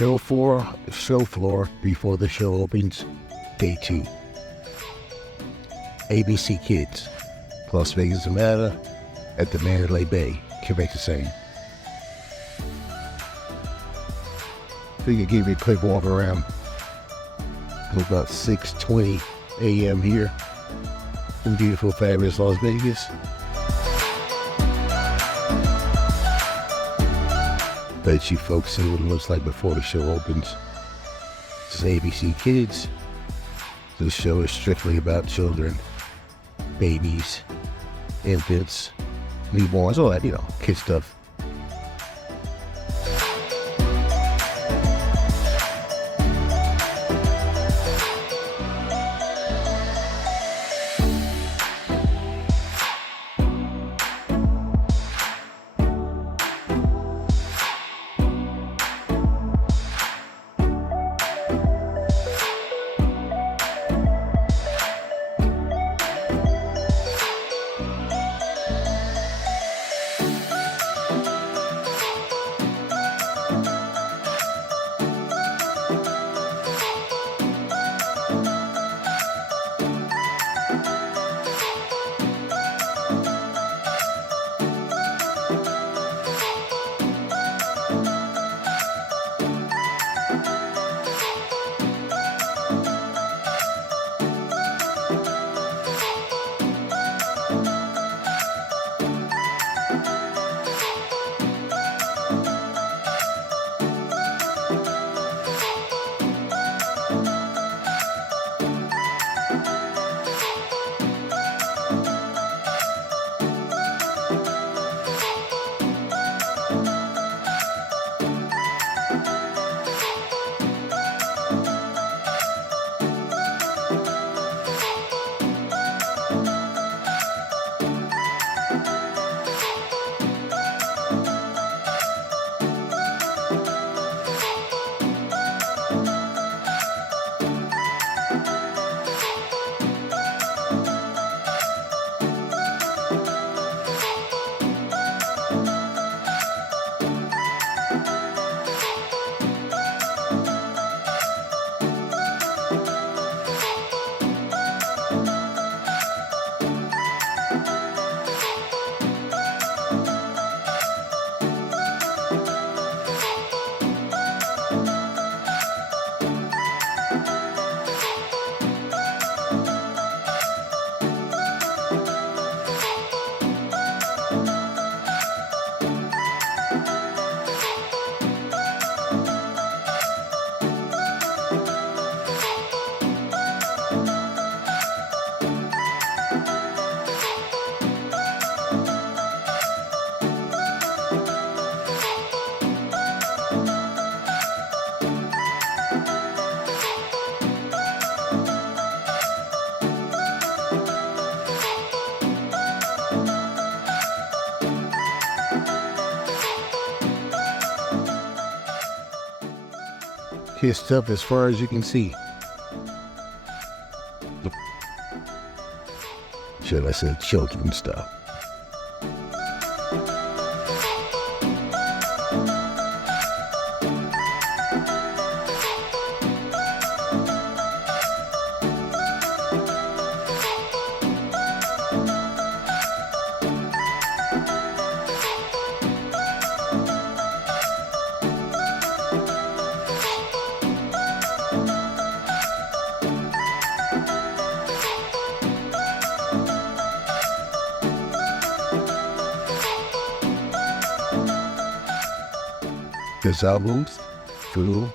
show floor before the show opens, day 2. ABC Kids, Las Vegas, Nevada, at the Mandalay Bay Convention Center. Figure give me a quick walk around. It was about 6:20 a.m. here in beautiful, fabulous Las Vegas. Bet you folks see what it looks like before the show opens. This is ABC Kids. This show is strictly about children, babies, infants, newborns, all that, kid stuff. His stuff as far as you can see. Should I say children's stuff? This album's full